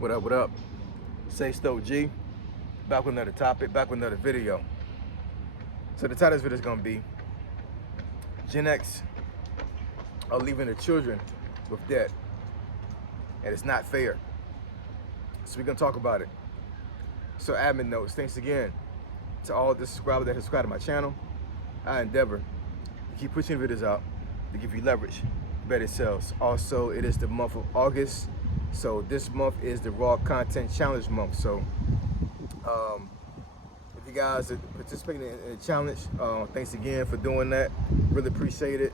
What up, what up? Say Stoke G, back with another topic, back with another video. So the title of this video is gonna be Gen X are leaving their children with debt, and it's not fair. So we're gonna talk about it. So admin notes, thanks again to all the subscribers that subscribe to my channel. I endeavor to keep pushing videos out to give you leverage, better sales. Also, it is the month of August. So this month is the Raw Content Challenge month. So if you guys are participating in the challenge, thanks again for doing that. Really appreciate it.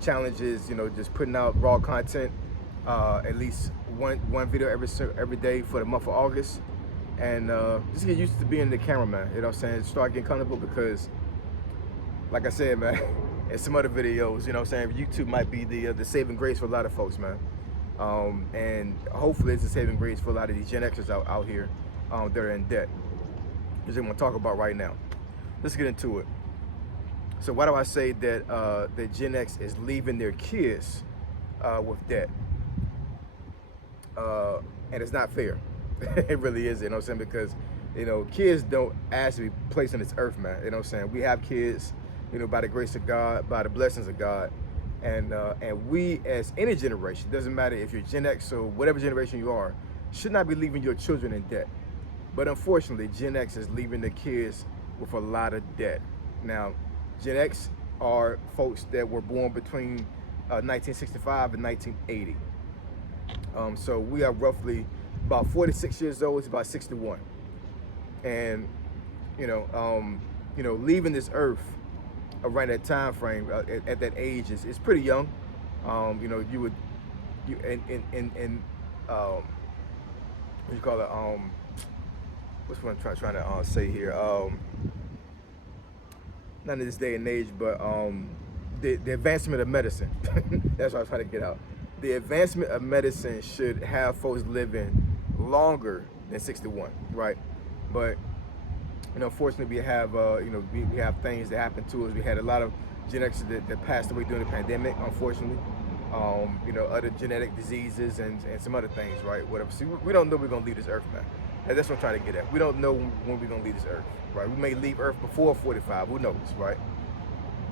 Challenge is, just putting out raw content, at least one video every day for the month of August. And just get used to being the cameraman, you know what I'm saying? Start getting comfortable because, like I said, man, in some other videos, YouTube might be the saving grace for a lot of folks, man. And hopefully it's a saving grace for a lot of these Gen Xers out here that are in debt. Which I'm gonna talk about right now. Let's get into it. So why do I say that that Gen X is leaving their kids with debt? And it's not fair. It really isn't, you know what I'm saying? Because, kids don't ask to be placed on this earth, man. You know what I'm saying? We have kids, by the grace of God, by the blessings of God. And we, as any generation, doesn't matter if you're Gen X or whatever generation you are, should not be leaving your children in debt. But unfortunately, Gen X is leaving the kids with a lot of debt. Now, Gen X are folks that were born between 1965 and 1980. So we are roughly about 46 years old. It's about 61. And, leaving this earth around that time frame at that age is pretty young. What do you call it? What's what I'm trying to say here? Not in this day and age, but the advancement of medicine. That's what I was trying to get out. The advancement of medicine should have folks living longer than 61, right? But unfortunately, we have we have things that happen to us. We had a lot of Gen Xers that passed away during the pandemic, unfortunately. Other genetic diseases and some other things, right? Whatever. See, we don't know we're gonna leave this earth, man. And that's what I'm trying to get at. We don't know when we're gonna leave this earth, right? We may leave earth before 45, who knows, right?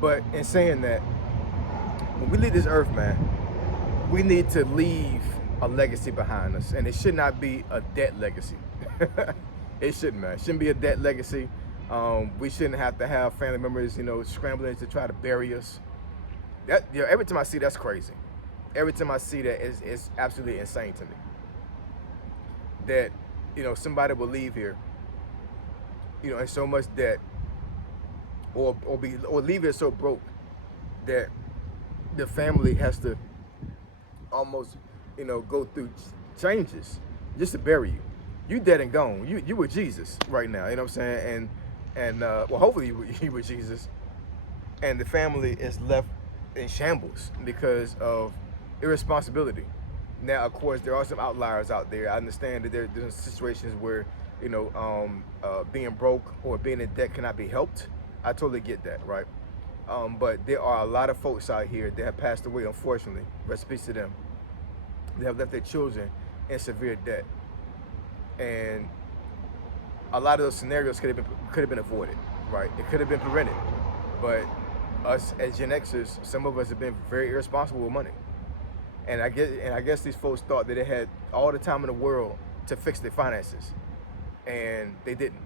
But in saying that, when we leave this earth, man, we need to leave a legacy behind us, and it should not be a debt legacy. It shouldn't, man. It shouldn't be a debt legacy. We shouldn't have to have family members, scrambling to try to bury us. That, every time I see that's crazy. Every time I see that, it's absolutely insane to me. That, somebody will leave here, in so much debt, or leave here so broke that the family has to almost, go through changes just to bury you. You dead and gone. You were Jesus right now. You know what I'm saying? And well, hopefully you were Jesus. And the family is left in shambles because of irresponsibility. Now, of course, there are some outliers out there. I understand that there's situations where, being broke or being in debt cannot be helped. I totally get that, right? But there are a lot of folks out here that have passed away, unfortunately. Rest in peace to them. They have left their children in severe debt. And a lot of those scenarios could have been avoided, right? It could have been prevented. But us as Gen Xers, some of us have been very irresponsible with money. And I guess these folks thought that they had all the time in the world to fix their finances, and they didn't.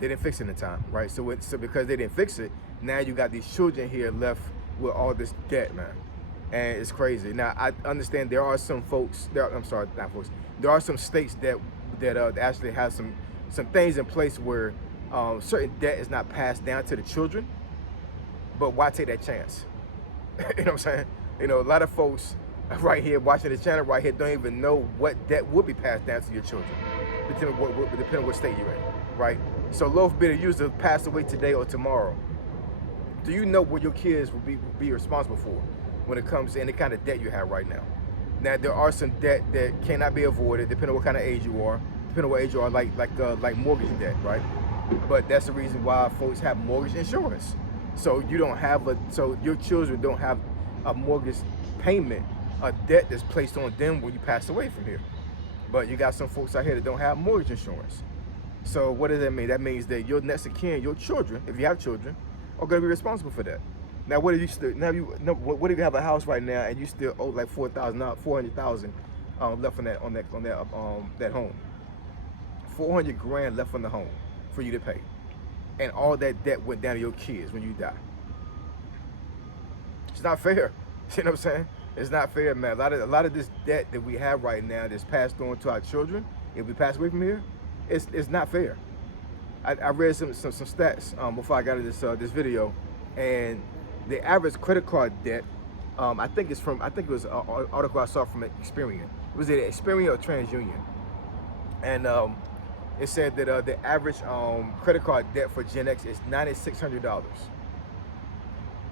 They didn't fix it in time, right? So because they didn't fix it, now you got these children here left with all this debt, man, and it's crazy. Now I understand there are some folks. There are some states that actually have some things in place where certain debt is not passed down to the children. But why take that chance? You know what I'm saying? A lot of folks right here watching this channel right here don't even know what debt would be passed down to your children, depending on what state you're in, right? So Lord forbid you to pass away today or tomorrow. Do you know what your kids will be responsible for when it comes to any kind of debt you have right now? Now, there are some debt that cannot be avoided, depending on what kind of age you are, depending on what age you are, like mortgage debt, right? But that's the reason why folks have mortgage insurance. So your children don't have a mortgage payment, a debt that's placed on them when you pass away from here. But you got some folks out here that don't have mortgage insurance. So what does that mean? That means that your next of kin, your children, if you have children, are going to be responsible for that. Now, what if you still what if you have a house right now and you still owe like $400,000 left that home? 400 grand left on the home for you to pay, and all that debt went down to your kids when you die. It's not fair. You know what I'm saying? It's not fair, man. A lot of this debt that we have right now that's passed on to our children, if we pass away from here, it's not fair. I read some stats before I got into this video, and the average credit card debt, I think it was an article I saw from Experian. Was it Experian or TransUnion? And it said that the average credit card debt for Gen X is $9,600.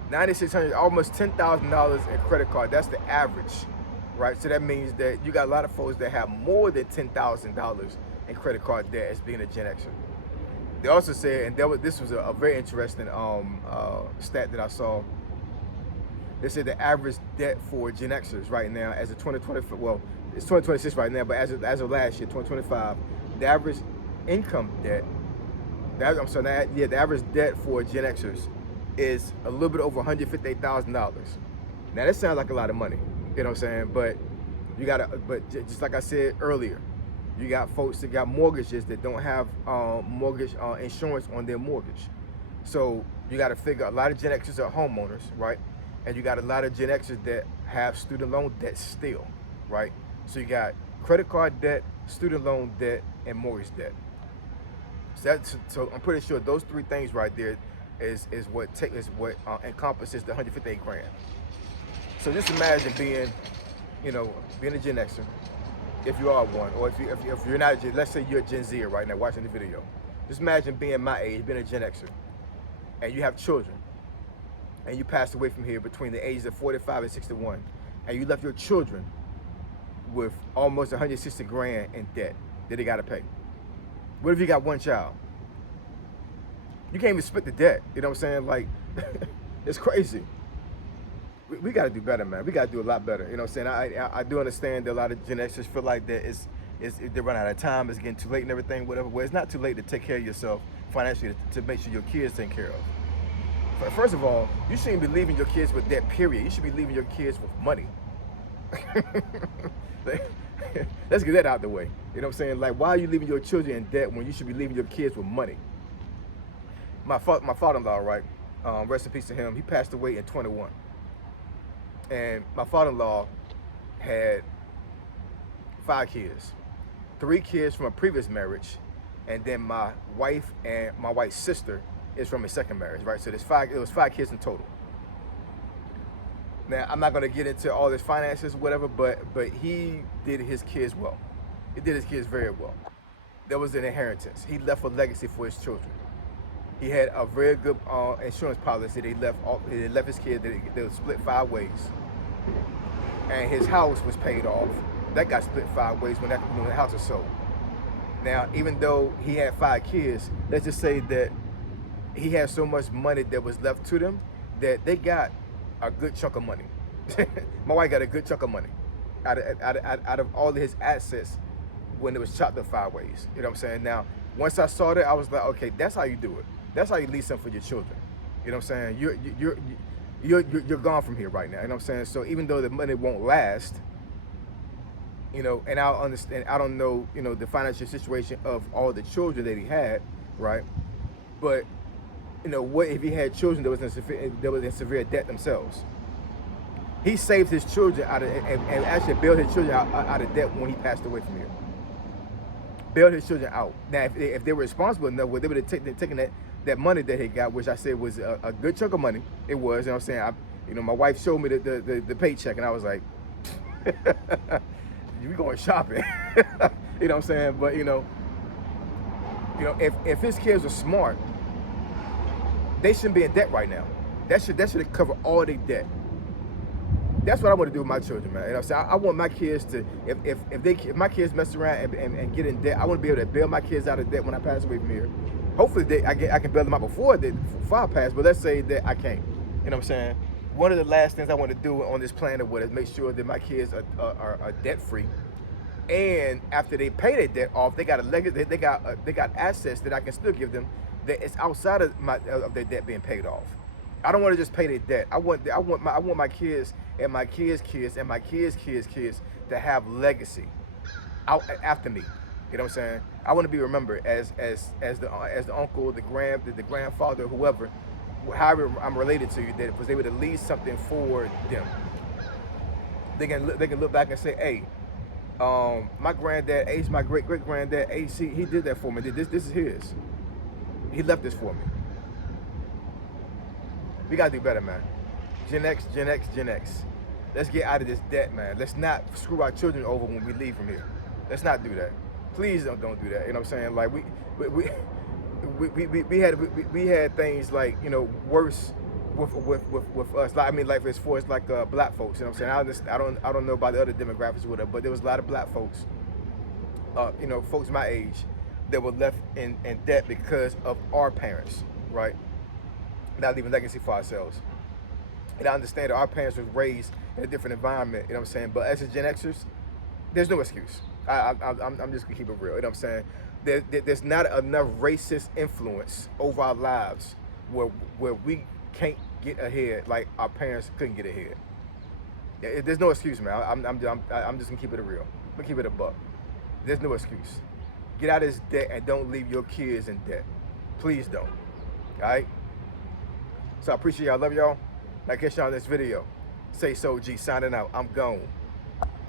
$9,600, almost $10,000 in credit card. That's the average, right? So that means that you got a lot of folks that have more than $10,000 in credit card debt as being a Gen Xer. They also said, and this was a very interesting stat that I saw. They said the average debt for Gen Xers right now, as of 2020, well, it's 2026 right now, but as of last year, 2025, the average income debt, the average debt for Gen Xers is a little bit over $158,000. Now that sounds like a lot of money, you know what I'm saying? But just like I said earlier, you got folks that got mortgages that don't have mortgage insurance on their mortgage. So you got to figure a lot of Gen Xers are homeowners, right? And you got a lot of Gen Xers that have student loan debt still, right? So you got credit card debt, student loan debt, and mortgage debt. So I'm pretty sure those three things right there is what encompasses the 158 grand. So just imagine being a Gen Xer, if you are one, or if you're not a Gen, let's say you're a Gen Z right now watching the video. Just imagine being my age, being a Gen Xer, and you have children, and you passed away from here between the ages of 45 and 61, and you left your children with almost 160 grand in debt that they got to pay. What if you got one child? You can't even split the debt. You know what I'm saying? Like, it's crazy. We got to do better, man. We got to do a lot better. You know what I'm saying? I do understand that a lot of Gen Xers feel like that they run out of time, it's getting too late and everything, whatever. Well, it's not too late to take care of yourself financially, to make sure your kids taken care of. But first of all, you shouldn't be leaving your kids with debt, period. You should be leaving your kids with money. Let's get that out the way. You know what I'm saying? Like, why are you leaving your children in debt when you should be leaving your kids with money? My father-in-law, right? Rest in peace to him. He passed away in 21. And my father-in-law had 5 kids. 3 kids from a previous marriage, and then my wife and my wife's sister is from a second marriage, right? So it was 5 kids in total. Now, I'm not gonna get into all his finances, whatever, but he did his kids well. He did his kids very well. There was an inheritance. He left a legacy for his children. He had a very good insurance policy. They left his kids. They were split 5 ways, and his house was paid off. That got split 5 ways when the house was sold. Now, even though he had 5 kids, let's just say that he had so much money that was left to them that they got a good chunk of money. My wife got a good chunk of money out of all of his assets when it was chopped up 5 ways. You know what I'm saying? Now, once I saw that, I was like, okay, that's how you do it. That's how you leave something for your children. You know what I'm saying? You're gone from here right now. You know what I'm saying? So even though the money won't last, and I'll understand. I don't know, the financial situation of all the children that he had, right? But what if he had children that was in severe debt themselves? He saved his children out of and actually bailed his children out of debt when he passed away from here. Bailed his children out. Now, if they were responsible enough, they would have taken that money that he got, which I said was a good chunk of money. It was. You know what I'm saying? My wife showed me the paycheck, and I was like, "We going shopping." You know what I'm saying? But if his kids are smart, they shouldn't be in debt right now. That should cover all their debt. That's what I want to do with my children, man. You know what I'm saying? I want my kids to, if my kids mess around and get in debt, I want to be able to bail my kids out of debt when I pass away from here. Hopefully I can bail them out before I pass, but let's say that I can't. You know what I'm saying? One of the last things I want to do on this planet is make sure that my kids are debt free. And after they pay their debt off, they got they got assets that I can still give them that it's outside of their debt being paid off. I don't want to just pay their debt. I want my kids and my kids' kids and my kids' kids to have legacy out after me. You know what I'm saying? I want to be remembered as the uncle, the grandfather, whoever, however I'm related to you, that was able to leave something for them. They can look back and say, hey, my granddad, Ace, my great granddad, Ace, he did that for me. This is his. He left this for me. We gotta do better, man. Gen X, Gen X, Gen X. Let's get out of this debt, man. Let's not screw our children over when we leave from here. Let's not do that. Please don't do that. You know what I'm saying? Like we had things like, you know, worse with us. Like, I mean, like as far as like black folks. You know what I'm saying? I don't know about the other demographics or whatever, but there was a lot of black folks, you know, folks my age, that were left in debt because of our parents, right? Not leaving legacy for ourselves. And I understand that our parents were raised in a different environment, you know what I'm saying? But as a Gen Xers, there's no excuse. I'm just gonna keep it real, you know what I'm saying? There's not enough racist influence over our lives where we can't get ahead like our parents couldn't get ahead. There's no excuse, man. I'm just gonna keep it real. I'm gonna keep it a buck. There's no excuse. Get out of this debt and don't leave your kids in debt. Please don't. All right? So I appreciate y'all. I love y'all. And I'll catch y'all in this video. Say so, G. Signing out. I'm gone.